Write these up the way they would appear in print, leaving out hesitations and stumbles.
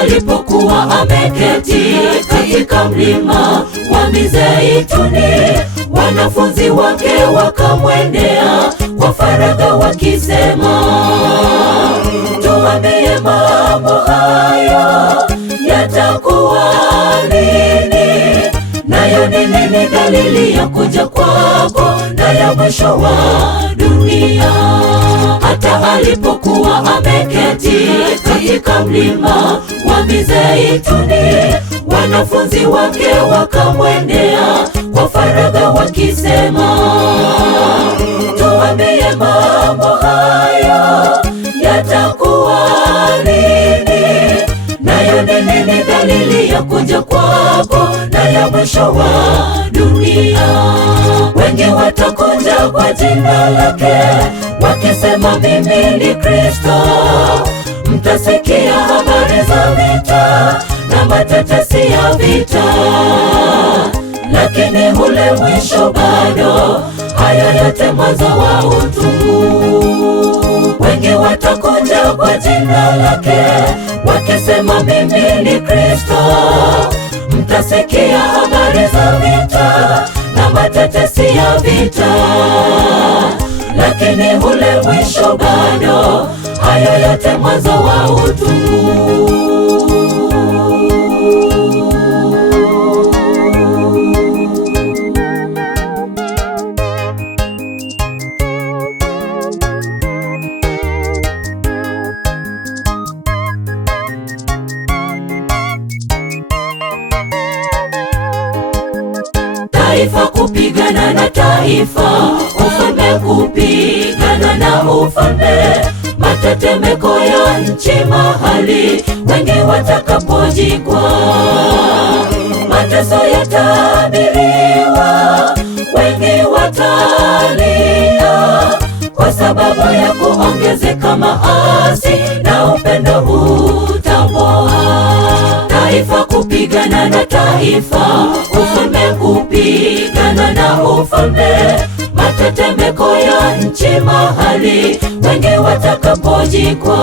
alipokuwa ameketi katika mlima wa Mizeituni, wanafunzi wake wakamwendea kwa faragha wakisema, tuambie mambo hayo yatakuwa lini? Nayo ni nini dalili ya kuja kwako na ya mwisho wa dunia? Hata alipokuwa ameketi katika mlima wa Mizeituni, wanafunzi wake wakamwendea kwa faragha wakisema, tuambie mambo hayo yatakuwa lini? Nayo ni nini dalili ya kuja kwako na ya mwisho wa dunia? Wengi watakuja kwa jina lake wakisema, mimi ni Kristo. Mtasikia habari za vita na matetesi ya vita, lakini ule mwisho bado. Haya yote mwanzo wa utungu. Wengi watakuja kwa jina lake wakisema, mimi ni Kristo. Mtasikia habari za vita na matetesi ya vita, lakini ule mwisho bado. Hayo yote mwanzo wa utungu. Taifa kupigana na taifa, ufalme kupigana na ufalme, matetemeko ya nchi mahali wengi watakapojikwa. Mateso yatabiriwa, wengi watalia kwa sababu ya kuongezeka maasi na upendo utapoa. Taifa kupigana na taifa, ufalme kupigana na ufalme, matetemeko ya nchi mahali wengi watakapojikwa.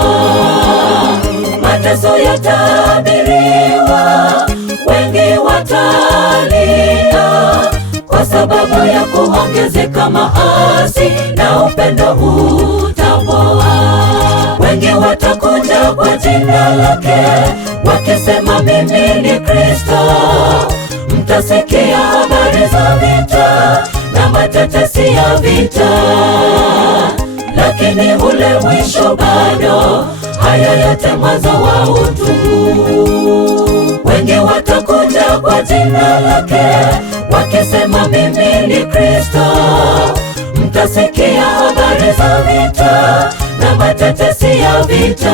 Mateso yatabiriwa, wengi watalia kwa sababu ya kuongezeka maasi na upendo utapoa. Wengi watakuja kwa jina lake wakisema, mimi ni Kristo. Mtasikia habari za vita na matetesi ya vita, lakini ule mwisho bado. Haya yote mwanzo wa utungu. Wengi watakuja kwa jina lake wakisema, mimi ni Kristo. Mtasikia habari za vita na matetesi ya vita,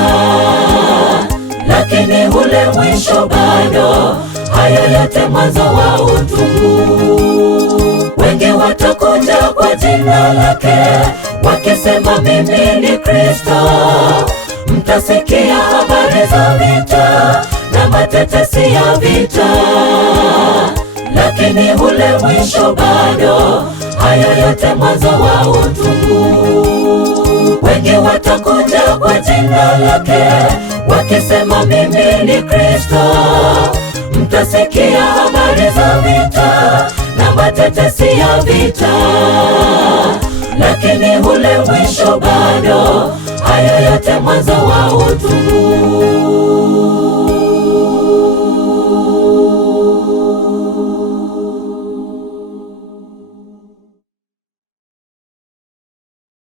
lakini ule mwisho bado. Hayo yote mwanzo wa utungu. Wengi watakuja kwa jina lake wakisema, mimi ni Kristo. Mtasikia habari za vita na matetesi ya vita, lakini ule mwisho bado. Hayo yote mwanzo wa utungu. Wengi watakuja kwa jina lake wakisema, mimi ni Kristo. Mtasikia habari za vita na matetesi ya vita, lakini ule mwisho bado. Hayo yote mwanzo wa utungu.